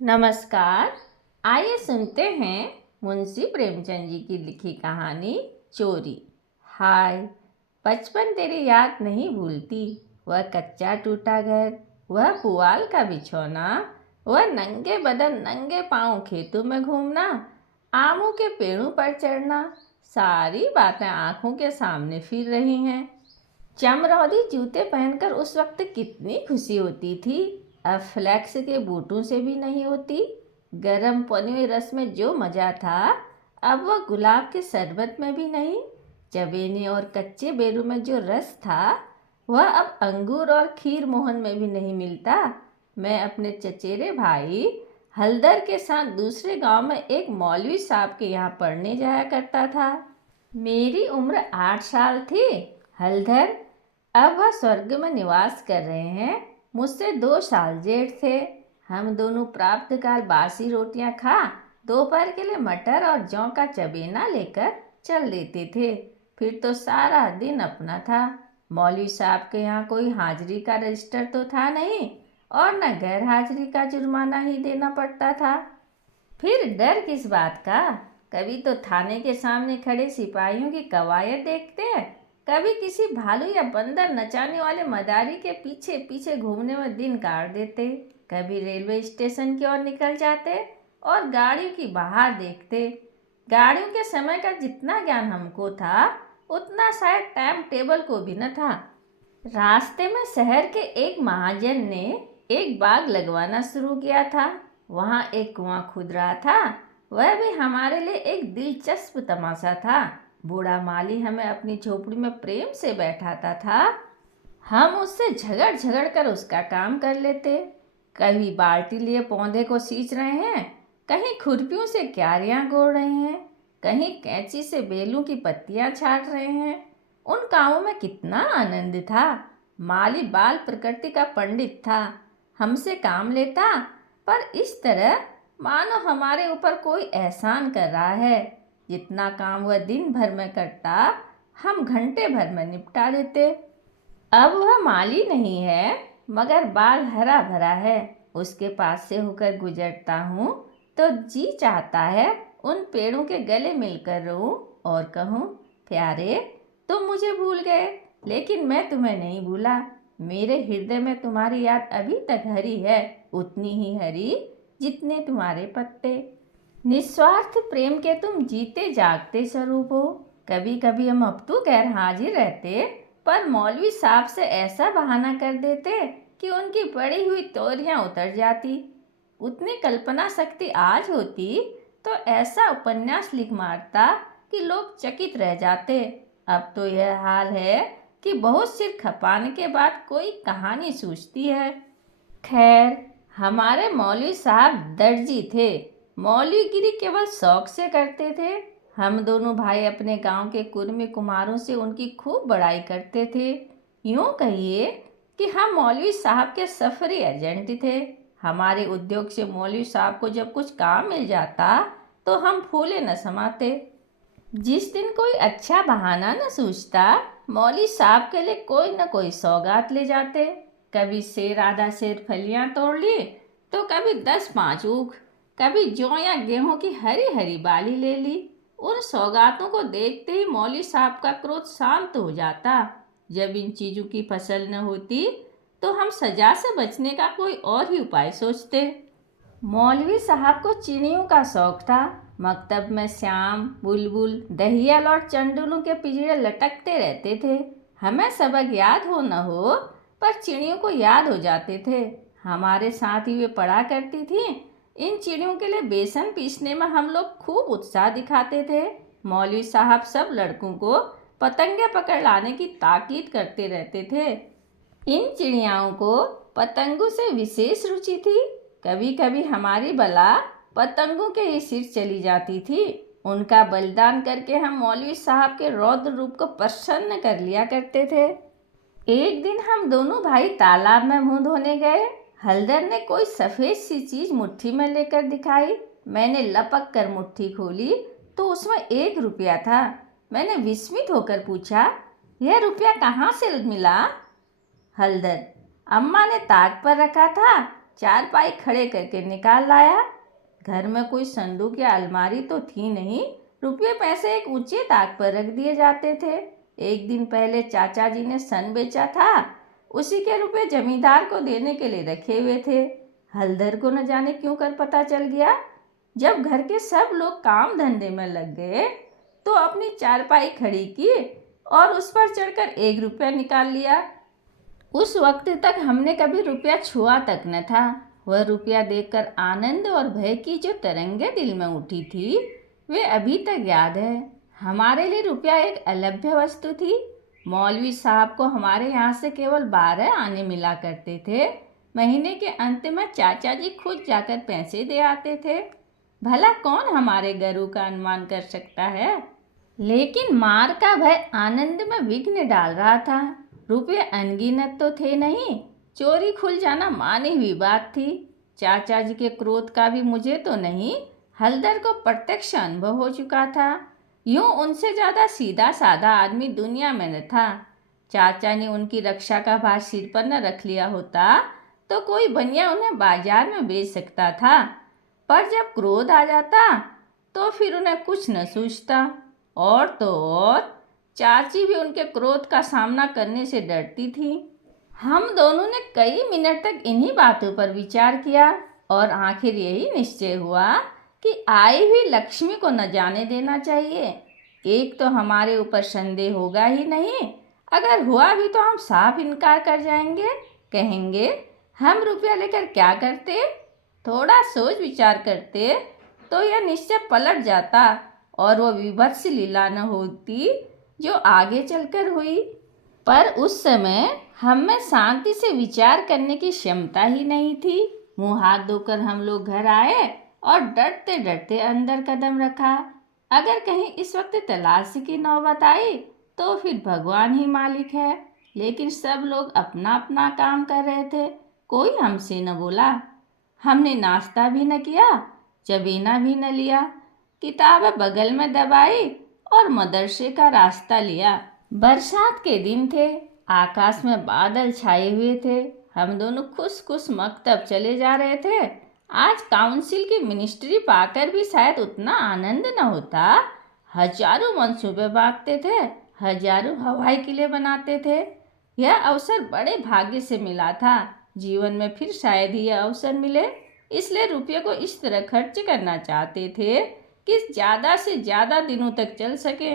नमस्कार। आइए सुनते हैं मुंशी प्रेमचंद जी की लिखी कहानी चोरी। हाय, बचपन तेरी याद नहीं भूलती। वह कच्चा टूटा घर, वह पुआल का बिछौना, वह नंगे बदन नंगे पांव खेतों में घूमना, आमों के पेड़ों पर चढ़ना, सारी बातें आंखों के सामने फिर रही हैं। चमरौदी जूते पहनकर उस वक्त कितनी खुशी होती थी। अब फ्लैक्स के बूटों से भी नहीं होती। गरम पनी हुए रस में जो मज़ा था, अब वह गुलाब के शरबत में भी नहीं। चबेने और कच्चे बेरों में जो रस था, वह अब अंगूर और खीर मोहन में भी नहीं मिलता। मैं अपने चचेरे भाई हलदर के साथ दूसरे गांव में एक मौलवी साहब के यहाँ पढ़ने जाया करता था। मेरी उम्र 8 साल थी। हलधर अब वह स्वर्ग में निवास कर रहे हैं। मुझसे 2 साल जेठ थे। हम दोनों प्रातःकाल बासी रोटियां खा दोपहर के लिए मटर और जौ का चबेना लेकर चल देते थे। फिर तो सारा दिन अपना था। मौलवी साहब के यहाँ कोई हाजिरी का रजिस्टर तो था नहीं, और न गैर हाजिरी का जुर्माना ही देना पड़ता था। फिर डर किस बात का। कभी तो थाने के सामने खड़े सिपाहियों की कवायद देखते हैं, कभी किसी भालू या बंदर नचाने वाले मदारी के पीछे पीछे घूमने में दिन काट देते, कभी रेलवे स्टेशन की ओर निकल जाते और गाड़ियों की बाहर देखते। गाड़ियों के समय का जितना ज्ञान हमको था, उतना शायद टाइम टेबल को भी न था। रास्ते में शहर के एक महाजन ने एक बाग लगवाना शुरू किया था। वहाँ एक कुआं खुद रहा था। वह भी हमारे लिए एक दिलचस्प तमाशा था। बूढ़ा माली हमें अपनी झोपड़ी में प्रेम से बैठाता था। हम उससे झगड़ झगड़ कर उसका काम कर लेते। कभी बाल्टी लिए पौधे को सींच रहे हैं, कहीं खुरपियों से क्यारियां गोड़ रहे हैं, कहीं कैंची से बेलों की पत्तियां छाट रहे हैं। उन कामों में कितना आनंद था। माली बाल प्रकृति का पंडित था। हमसे काम लेता, पर इस तरह मानो हमारे ऊपर कोई एहसान कर रहा है। जितना काम वह दिन भर में करता, हम घंटे भर में निपटा देते। अब वह माली नहीं है, मगर बाग हरा भरा है। उसके पास से होकर गुजरता हूँ तो जी चाहता है उन पेड़ों के गले मिलकर रहूं और कहूँ, प्यारे, तुम मुझे भूल गए, लेकिन मैं तुम्हें नहीं भूला। मेरे हृदय में तुम्हारी याद अभी तक हरी है, उतनी ही हरी जितने तुम्हारे पत्ते। निस्वार्थ प्रेम के तुम जीते जागते स्वरूप हो। कभी कभी हम अब तो गैर हाजिर रहते, पर मौलवी साहब से ऐसा बहाना कर देते कि उनकी पड़ी हुई तोरियां उतर जाती। उतनी कल्पना शक्ति आज होती तो ऐसा उपन्यास लिख मारता कि लोग चकित रह जाते। अब तो यह हाल है कि बहुत सिर खपाने के बाद कोई कहानी सूझती है। खैर, हमारे मौलवी साहब दर्जी थे। मौलवीगिरी केवल शौक से करते थे। हम दोनों भाई अपने गांव के कुर्मी कुमारों से उनकी खूब बड़ाई करते थे। यूं कहिए कि हम मौलवी साहब के सफरी एजेंट थे। हमारे उद्योग से मौलवी साहब को जब कुछ काम मिल जाता तो हम फूले न समाते। जिस दिन कोई अच्छा बहाना न सूझता, मौलवी साहब के लिए कोई न कोई सौगात ले जाते। कभी सेर आधा सेर फलियां तोड़ ली, तो कभी 10 5 ऊख, कभी जौ या गेहूं की हरी हरी बाली ले ली। उन सौगातों को देखते ही मौलवी साहब का क्रोध शांत हो जाता। जब इन चीजों की फसल न होती तो हम सजा से बचने का कोई और ही उपाय सोचते। मौलवी साहब को चिड़ियों का शौक था। मकतब में श्याम, बुलबुल, दहियल और चंडुलों के पिंजरे लटकते रहते थे। हमें सबक याद हो न हो, पर चिड़ियों को याद हो जाते थे। हमारे साथ ही वे पढ़ा करती थी। इन चिड़ियों के लिए बेसन पीसने में हम लोग खूब उत्साह दिखाते थे। मौलवी साहब सब लड़कों को पतंगे पकड़ लाने की ताकीद करते रहते थे। इन चिड़ियाओं को पतंगों से विशेष रुचि थी। कभी कभी हमारी बला पतंगों के ही सिर चली जाती थी। उनका बलिदान करके हम मौलवी साहब के रौद्र रूप को प्रसन्न कर लिया करते थे। एक दिन हम दोनों भाई तालाब में मुंह धोने गए। हलदर ने कोई सफ़ेद सी चीज मुट्ठी में लेकर दिखाई। मैंने लपक कर मुट्ठी खोली तो उसमें 1 रुपया था। मैंने विस्मित होकर पूछा, यह रुपया कहाँ से मिला? हलदर, अम्मा ने ताक पर रखा था, चारपाई खड़े करके निकाल लाया। घर में कोई संदूक या अलमारी तो थी नहीं। रुपये पैसे एक ऊंचे ताक पर रख दिए जाते थे। एक दिन पहले चाचा जी ने सन बेचा था, उसी के रुपये जमींदार को देने के लिए रखे हुए थे। हलधर को न जाने क्यों कर पता चल गया। जब घर के सब लोग काम धंधे में लग गए तो अपनी चारपाई खड़ी की और उस पर चढ़कर 1 रुपया निकाल लिया। उस वक्त तक हमने कभी रुपया छुआ तक न था। वह रुपया देखकर आनंद और भय की जो तरंगे दिल में उठी थी, वे अभी तक याद है। हमारे लिए रुपया एक अलभ्य वस्तु थी। मौलवी साहब को हमारे यहाँ से केवल 12 आने मिला करते थे। महीने के अंत में चाचा जी खुद जाकर पैसे दे आते थे। भला कौन हमारे गरू का अनुमान कर सकता है। लेकिन मार का भय आनंद में विघ्न डाल रहा था। रुपये अनगिनत तो थे नहीं, चोरी खुल जाना मानी हुई बात थी। चाचा जी के क्रोध का भी मुझे तो नहीं, हलदर को प्रत्यक्ष अनुभव हो चुका था। यूं उनसे ज़्यादा सीधा साधा आदमी दुनिया में न था। चाचा ने उनकी रक्षा का भार सिर पर न रख लिया होता तो कोई बनिया उन्हें बाजार में बेच सकता था, पर जब क्रोध आ जाता तो फिर उन्हें कुछ न सूझता। और तो और चाची भी उनके क्रोध का सामना करने से डरती थी। हम दोनों ने कई मिनट तक इन्हीं बातों पर विचार किया और आखिर यही निश्चय हुआ कि आई हुई लक्ष्मी को न जाने देना चाहिए। एक तो हमारे ऊपर संदेह होगा ही नहीं, अगर हुआ भी तो हम साफ इनकार कर जाएंगे। कहेंगे हम रुपया लेकर क्या करते। थोड़ा सोच विचार करते तो यह निश्चय पलट जाता और वो विभत्स लीला न होती जो आगे चलकर हुई। पर उस समय हम में शांति से विचार करने की क्षमता ही नहीं थी। मुंह हाथ धोकर हम लोग घर आए और डरते डरते अंदर कदम रखा। अगर कहीं इस वक्त तलाशी की नौबत आई तो फिर भगवान ही मालिक है। लेकिन सब लोग अपना अपना काम कर रहे थे, कोई हमसे न बोला। हमने नाश्ता भी न किया, चबीना भी न लिया, किताबें बगल में दबाई और मदरसे का रास्ता लिया। बरसात के दिन थे, आकाश में बादल छाए हुए थे। हम दोनों खुश खुश मकतब चले जा रहे थे। आज काउंसिल की मिनिस्ट्री पाकर भी शायद उतना आनंद न होता। हजारों मंसूबे बांटते थे, हजारों हवाई किले बनाते थे। यह अवसर बड़े भाग्य से मिला था। जीवन में फिर शायद ही यह अवसर मिले, इसलिए रुपये को इस तरह खर्च करना चाहते थे कि ज़्यादा से ज़्यादा दिनों तक चल सके।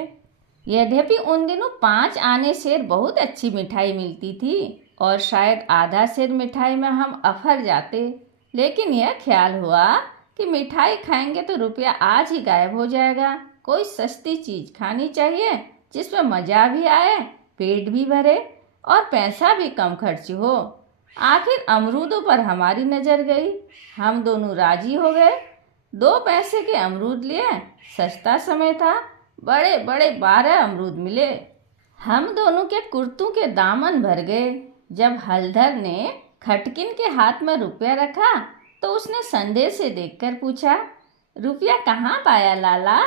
यद्यपि उन दिनों 5 आने सेर बहुत अच्छी मिठाई मिलती थी और शायद आधा सेर मिठाई में हम अफर जाते। लेकिन यह ख्याल हुआ कि मिठाई खाएंगे तो रुपया आज ही गायब हो जाएगा। कोई सस्ती चीज़ खानी चाहिए जिसमें मज़ा भी आए, पेट भी भरे और पैसा भी कम खर्च हो। आखिर अमरूदों पर हमारी नज़र गई। हम दोनों राजी हो गए। 2 पैसे के अमरूद लिए। सस्ता समय था, बड़े बड़े 12 अमरूद मिले। हम दोनों के कुर्तों के दामन भर गए। जब हलधर ने खटकिन के हाथ में रुपया रखा तो उसने संदेह से देखकर पूछा, रुपया कहाँ पाया लाला,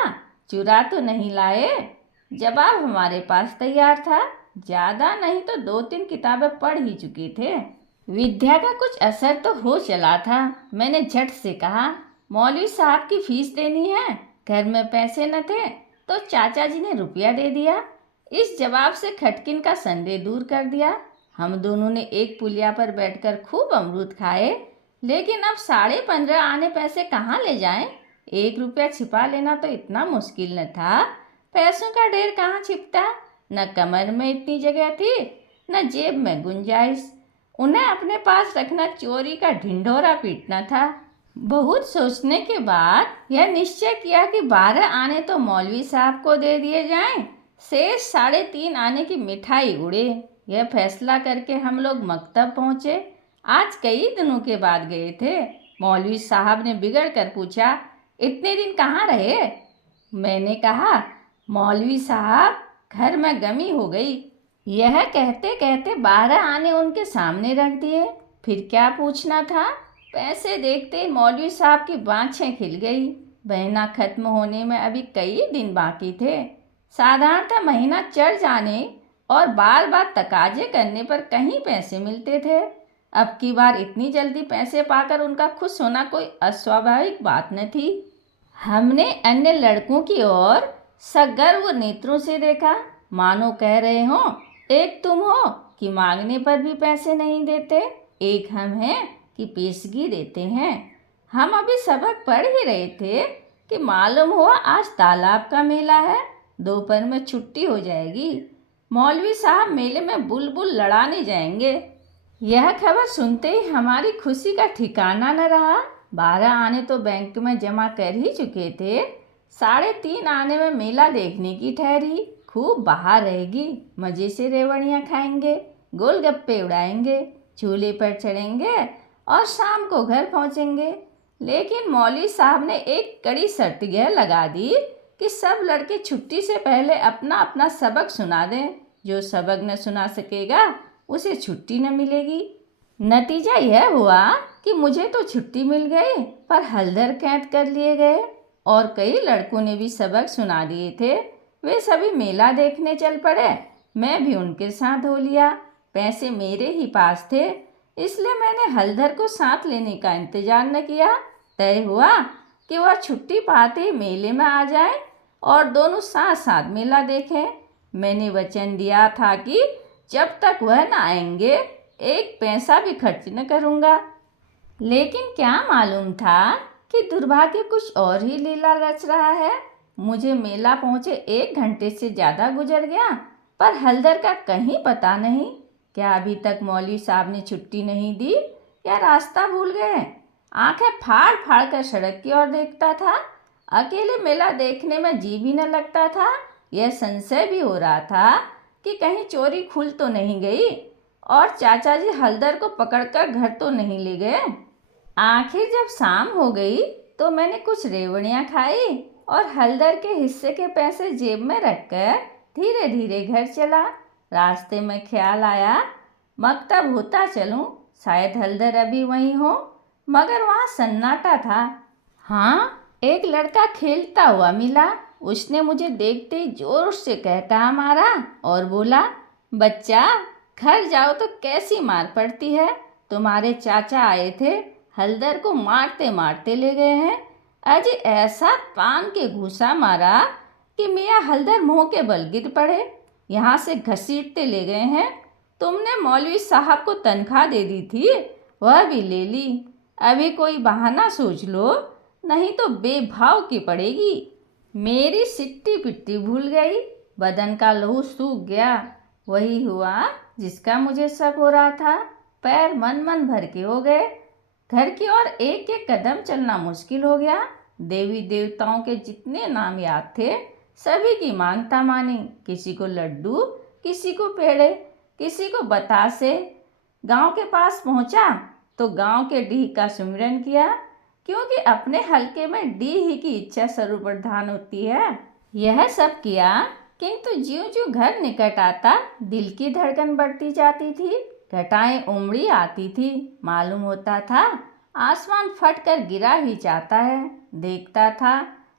चुरा तो नहीं लाए। जवाब हमारे पास तैयार था। ज़्यादा नहीं तो 2-3 किताबें पढ़ ही चुके थे। विद्या का कुछ असर तो हो चला था। मैंने झट से कहा, मौलवी साहब की फीस देनी है। घर में पैसे न थे तो चाचा जी ने रुपया दे दिया। इस जवाब से खटकिन का संदेह दूर कर दिया। हम दोनों ने एक पुलिया पर बैठकर खूब अमरूद खाए। लेकिन अब 15.5 आने पैसे कहाँ ले जाएं? 1 रुपया छिपा लेना तो इतना मुश्किल न था। पैसों का ढेर कहाँ छिपता। न कमर में इतनी जगह थी, न जेब में गुंजाइश। उन्हें अपने पास रखना चोरी का ढिंढोरा पीटना था। बहुत सोचने के बाद यह निश्चय किया कि 12 आने तो मौलवी साहब को दे दिए जाएं, शेष 3.5 आने की मिठाई उड़े। यह फैसला करके हम लोग मकतब पहुँचे। आज कई दिनों के बाद गए थे। मौलवी साहब ने बिगड़ कर पूछा, इतने दिन कहाँ रहे। मैंने कहा, मौलवी साहब घर में गमी हो गई। यह कहते कहते 12 आने उनके सामने रख दिए। फिर क्या पूछना था। पैसे देखते मौलवी साहब की बाँछें खिल गई। महीना खत्म होने में अभी कई दिन बाकी थे। साधारणतः महीना चढ़ जाने और बार बार तकाजे करने पर कहीं पैसे मिलते थे। अब की बार इतनी जल्दी पैसे पाकर उनका खुश होना कोई अस्वाभाविक बात न थी। हमने अन्य लड़कों की ओर सगर्व नेत्रों से देखा, मानो कह रहे हो, एक तुम हो कि मांगने पर भी पैसे नहीं देते, एक हम हैं कि पेशगी देते हैं। हम अभी सबक पढ़ ही रहे थे कि मालूम हुआ आज तालाब का मेला है, दोपहर में छुट्टी हो जाएगी, मौलवी साहब मेले में बुलबुल लड़ाने जाएंगे। यह खबर सुनते ही हमारी खुशी का ठिकाना न रहा। 12 आने तो बैंक में जमा कर ही चुके थे, 3.5 आने में मेला देखने की ठहरी। खूब बाहर रहेगी, मज़े से रेवड़ियाँ खाएंगे, गोलगप्पे उड़ाएंगे, झूले पर चढ़ेंगे और शाम को घर पहुँचेंगे। लेकिन मौलवी साहब ने एक कड़ी शर्त यह लगा दी कि सब लड़के छुट्टी से पहले अपना अपना सबक सुना दें। जो सबक न सुना सकेगा उसे छुट्टी न मिलेगी। नतीजा यह हुआ कि मुझे तो छुट्टी मिल गई, पर हल्दर कैद कर लिए गए और कई लड़कों ने भी सबक सुना दिए थे। वे सभी मेला देखने चल पड़े, मैं भी उनके साथ हो लिया। पैसे मेरे ही पास थे, इसलिए मैंने हल्दर को साथ लेने का इंतजार न किया। तय हुआ कि वह छुट्टी पाते ही मेले में आ जाए और दोनों साथ साथ मेला देखें। मैंने वचन दिया था कि जब तक वह न आएंगे एक पैसा भी खर्च न करूँगा। लेकिन क्या मालूम था कि दुर्भाग्य कुछ और ही लीला रच रहा है। मुझे मेला पहुँचे 1 घंटे से ज़्यादा गुजर गया, पर हल्दर का कहीं पता नहीं। क्या अभी तक मौलवी साहब ने छुट्टी नहीं दी या रास्ता भूल गए? आंखें फाड़ फाड़ कर सड़क की ओर देखता था। अकेले मेला देखने में जी भी न लगता था। यह संशय भी हो रहा था कि कहीं चोरी खुल तो नहीं गई और चाचा जी हल्दर को पकड़कर घर तो नहीं ले गए। आखिर जब शाम हो गई तो मैंने कुछ रेवड़ियाँ खाई और हल्दर के हिस्से के पैसे जेब में रखकर धीरे धीरे घर चला। रास्ते में ख्याल आया, मकतब होता चलूं, शायद हल्दर अभी वहीं हो, मगर वहाँ सन्नाटा था। हाँ, एक लड़का खेलता हुआ मिला। उसने मुझे देखते ही जोर से कहका मारा और बोला, बच्चा घर जाओ तो कैसी मार पड़ती है। तुम्हारे चाचा आए थे, हल्दर को मारते मारते ले गए हैं। अजी ऐसा पान के घूसा मारा कि मियाँ हल्दर मुँह के बल गिर पड़े। यहाँ से घसीटते ले गए हैं। तुमने मौलवी साहब को तनख्वाह दे दी थी, वह भी ले ली। अभी कोई बहाना सोच लो, नहीं तो बेभाव की पड़ेगी। मेरी सिट्टी पिट्टी भूल गई, बदन का लहू सूख गया। वही हुआ जिसका मुझे शक हो रहा था। पैर मन मन भर के हो गए। घर की ओर एक एक कदम चलना मुश्किल हो गया। देवी देवताओं के जितने नाम याद थे सभी की मानता मानी। किसी को लड्डू, किसी को पेड़े, किसी को बतासे। गांव के पास पहुंचा तो गांव के डीह का सुमिरन किया, क्योंकि अपने हलके में डीह की इच्छा सर्वप्रधान होती है। यह सब किया, किंतु ज्यों ज्यों घर निकट आता दिल की धड़कन बढ़ती जाती थी, घटाएं उमड़ी आती थी। मालूम होता था आसमान फट कर गिरा ही जाता है। देखता था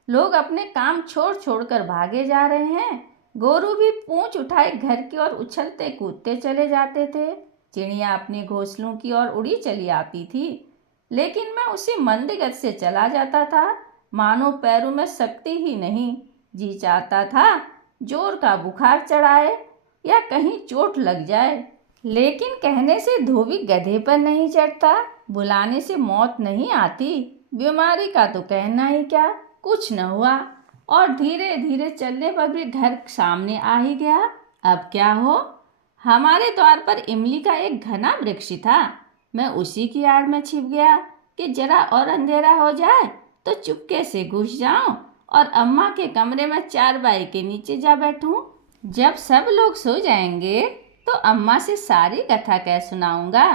लोग अपने काम छोड़ छोड़ कर भागे जा रहे हैं। गोरू भी पूंछ उठाए घर की ओर उछलते कूदते चले जाते थे। चिड़िया अपने घोंसलों की ओर उड़ी चली आती थी, लेकिन मैं उसी मंद गति से चला जाता था, मानो पैरों में शक्ति ही नहीं। जी चाहता था जोर का बुखार चढ़ाए या कहीं चोट लग जाए। लेकिन कहने से धोबी गधे पर नहीं चढ़ता, बुलाने से मौत नहीं आती। बीमारी का तो कहना ही क्या, कुछ न हुआ और धीरे धीरे चलने पर भी घर सामने आ ही गया। अब क्या हो, हमारे द्वार पर इमली का एक घना वृक्ष था। मैं उसी की आड़ में छिप गया कि जरा और अंधेरा हो जाए तो चुपके से घुस जाऊं और अम्मा के कमरे में चारपाई के नीचे जा बैठूं। जब सब लोग सो जाएंगे तो अम्मा से सारी कथा कह सुनाऊंगा।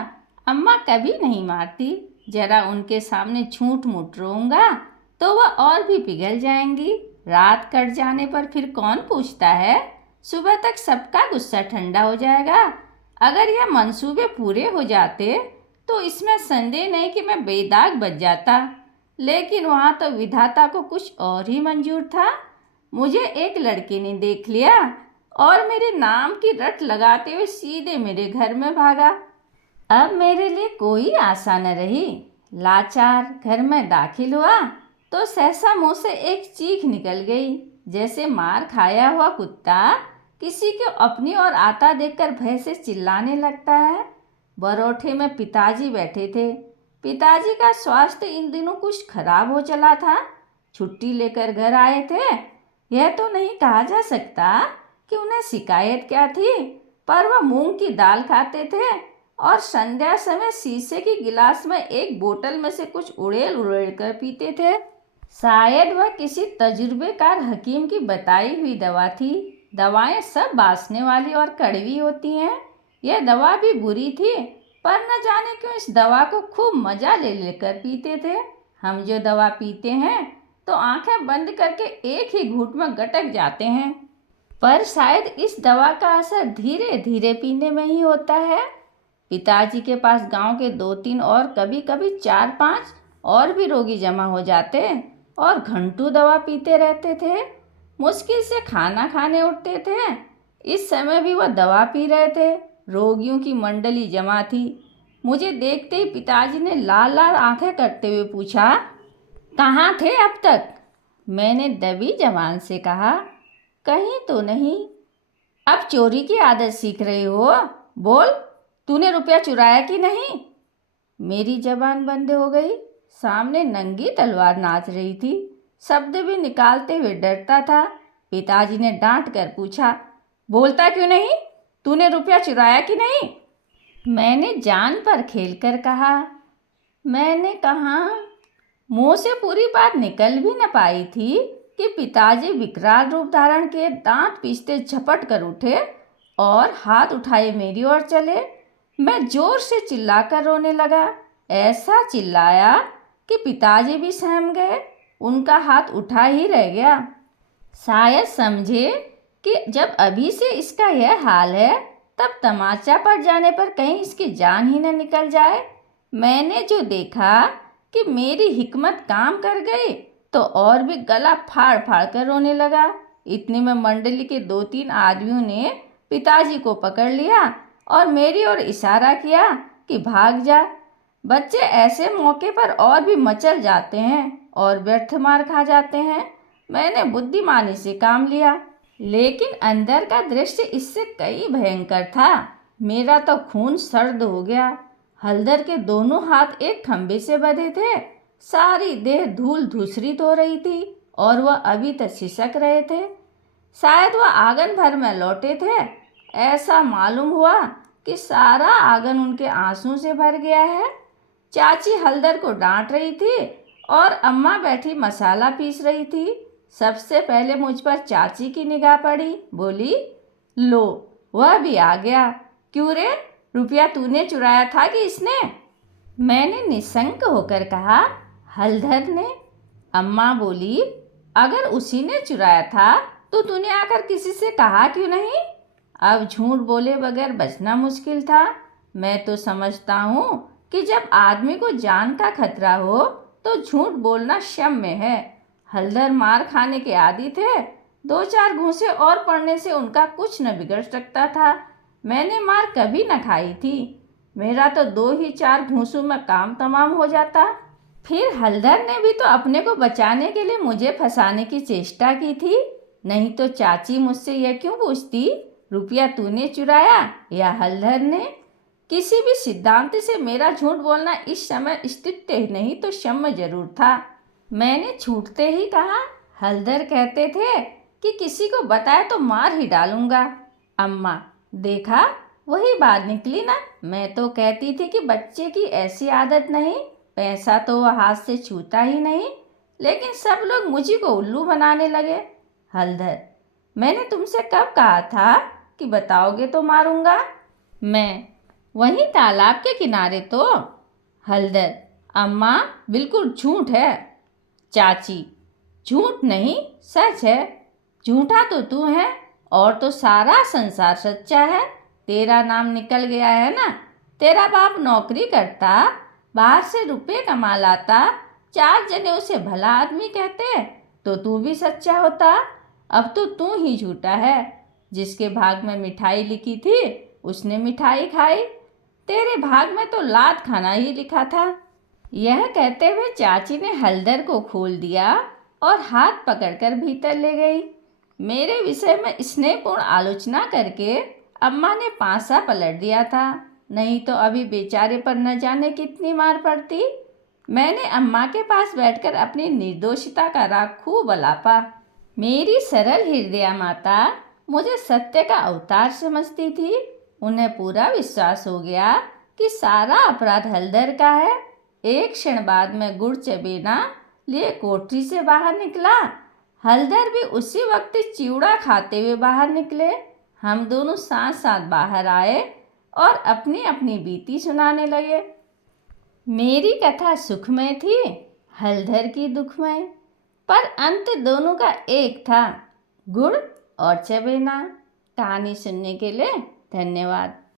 अम्मा कभी नहीं मारती, जरा उनके सामने झूठ मूठ रोऊंगा तो वह और भी पिघल जाएंगी। रात कट जाने पर फिर कौन पूछता है, सुबह तक सबका गुस्सा ठंडा हो जाएगा। अगर यह मंसूबे पूरे हो जाते तो इसमें संदेह नहीं कि मैं बेदाग बच जाता। लेकिन वहाँ तो विधाता को कुछ और ही मंजूर था। मुझे एक लड़के ने देख लिया और मेरे नाम की रट लगाते हुए सीधे मेरे घर में भागा। अब मेरे लिए कोई आशा न रही। लाचार घर में दाखिल हुआ तो सहसा मुंह से एक चीख निकल गई, जैसे मार खाया हुआ कुत्ता किसी को अपनी ओर आता देखकर भय से चिल्लाने लगता है। बरोठे में पिताजी बैठे थे। पिताजी का स्वास्थ्य इन दिनों कुछ खराब हो चला था। छुट्टी लेकर घर आए थे। यह तो नहीं कहा जा सकता कि उन्हें शिकायत क्या थी, पर वह मूंग की दाल खाते थे और संध्या समय शीशे की गिलास में एक बोतल में से कुछ उड़ेल उड़ेल कर पीते थे। शायद वह किसी तजुर्बेकार हकीम की बताई हुई दवा थी। दवाएं सब बासने वाली और कड़वी होती हैं। यह दवा भी बुरी थी, पर न जाने क्यों इस दवा को खूब मजा ले लेकर पीते थे। हम जो दवा पीते हैं तो आंखें बंद करके एक ही घूंट में गटक जाते हैं, पर शायद इस दवा का असर धीरे धीरे पीने में ही होता है। पिताजी के पास गांव के 2-3 और कभी कभी 4-5 और भी रोगी जमा हो जाते और घंटों दवा पीते रहते थे। मुश्किल से खाना खाने उठते थे। इस समय भी वह दवा पी रहे थे। रोगियों की मंडली जमा थी। मुझे देखते ही पिताजी ने लाल लाल आंखें करते हुए पूछा, कहाँ थे अब तक? मैंने दबी जबान से कहा, कहीं तो नहीं। अब चोरी की आदत सीख रही हो? बोल, तूने रुपया चुराया कि नहीं? मेरी जबान बंद हो गई। सामने नंगी तलवार नाच रही थी। शब्द भी निकालते हुए डरता था। पिताजी ने डांट कर पूछा, बोलता क्यों नहीं? तूने रुपया चुराया कि नहीं? मैंने जान पर खेलकर कहा, मैंने कहा। मुंह से पूरी बात निकल भी न पाई थी कि पिताजी विकराल रूप धारण के दांत पीसते झपट कर उठे और हाथ उठाए मेरी ओर चले। मैं जोर से चिल्लाकर रोने लगा। ऐसा चिल्लाया कि पिताजी भी सहम गए। उनका हाथ उठा ही रह गया। शायद समझे कि जब अभी से इसका यह हाल है, तब तमाचा पड़ जाने पर कहीं इसकी जान ही न निकल जाए। मैंने जो देखा कि मेरी हिकमत काम कर गई तो और भी गला फाड़ फाड़ कर रोने लगा। इतने में मंडली के 2-3 आदमियों ने पिताजी को पकड़ लिया और मेरी ओर इशारा किया कि भाग जा। बच्चे ऐसे मौके पर और भी मचल जाते हैं और व्यर्थ मार खा जाते हैं। मैंने बुद्धिमानी से काम लिया, लेकिन अंदर का दृश्य इससे कई भयंकर था। मेरा तो खून सर्द हो गया। हलधर के दोनों हाथ एक खंभे से बंधे थे। सारी देह धूल धूसरित हो रही थी और वह अभी तक सिसक रहे थे। शायद वह आंगन भर में लौटे थे। ऐसा मालूम हुआ कि सारा आंगन उनके आंसू से भर गया है। चाची हलधर को डांट रही थी और अम्मा बैठी मसाला पीस रही थी। सबसे पहले मुझ पर चाची की निगाह पड़ी। बोली, लो, वह भी आ गया। क्यों रे, रुपया तूने चुराया था कि इसने? मैंने निशंक होकर कहा, हलधर ने। अम्मा बोली, अगर उसी ने चुराया था तो तूने आकर किसी से कहा क्यों नहीं? अब झूठ बोले बगैर बचना मुश्किल था। मैं तो समझता हूँ कि जब आदमी को जान का खतरा हो तो झूठ बोलना क्षम्य है। हलधर मार खाने के आदी थे। 2-4 घूंसे और पड़ने से उनका कुछ न बिगड़ सकता था। मैंने मार कभी न खाई थी। मेरा तो 2 ही 4 घूंसों में काम तमाम हो जाता। फिर हलधर ने भी तो अपने को बचाने के लिए मुझे फंसाने की चेष्टा की थी। नहीं तो चाची मुझसे यह क्यों पूछती, रुपया तूने चुराया या हलधर ने? किसी भी सिद्धांत से मेरा झूठ बोलना इस समय स्तुत्य नहीं तो क्षम्य जरूर था। मैंने छूटते ही कहा, हलधर कहते थे कि किसी को बताए तो मार ही डालूंगा। अम्मा, देखा, वही बात निकली ना। मैं तो कहती थी कि बच्चे की ऐसी आदत नहीं। पैसा तो वह हाथ से छूता ही नहीं, लेकिन सब लोग मुझी को उल्लू बनाने लगे। हलधर, मैंने तुमसे कब कहा था कि बताओगे तो मारूंगा? मैं, वहीं तालाब के किनारे तो। हलधर, अम्मा, बिल्कुल झूठ है। चाची, झूठ नहीं, सच है। झूठा तो तू है और तो सारा संसार सच्चा है। तेरा नाम निकल गया है ना। तेरा बाप नौकरी करता, बाहर से रुपए कमा लाता, 4 जने उसे भला आदमी कहते तो तू भी सच्चा होता। अब तो तू ही झूठा है। जिसके भाग में मिठाई लिखी थी उसने मिठाई खाई। तेरे भाग में तो लात खाना ही लिखा था। यह कहते हुए चाची ने हलधर को खोल दिया और हाथ पकड़कर भीतर ले गई। मेरे विषय में स्नेहपूर्ण आलोचना करके अम्मा ने पासा पलट दिया था, नहीं तो अभी बेचारे पर न जाने कितनी मार पड़ती। मैंने अम्मा के पास बैठकर अपनी निर्दोषिता का राग खूब अलापा। मेरी सरल हृदया माता मुझे सत्य का अवतार समझती थी। उन्हें पूरा विश्वास हो गया कि सारा अपराध हलधर का है। एक क्षण बाद में गुड़ चबेना लिए कोठरी से बाहर निकला। हलधर भी उसी वक्त चिवड़ा खाते हुए बाहर निकले। हम दोनों साथ साथ बाहर आए और अपनी अपनी बीती सुनाने लगे। मेरी कथा सुखमय थी, हलधर की दुखमय, पर अंत दोनों का एक था, गुड़ और चबेना। कहानी सुनने के लिए धन्यवाद।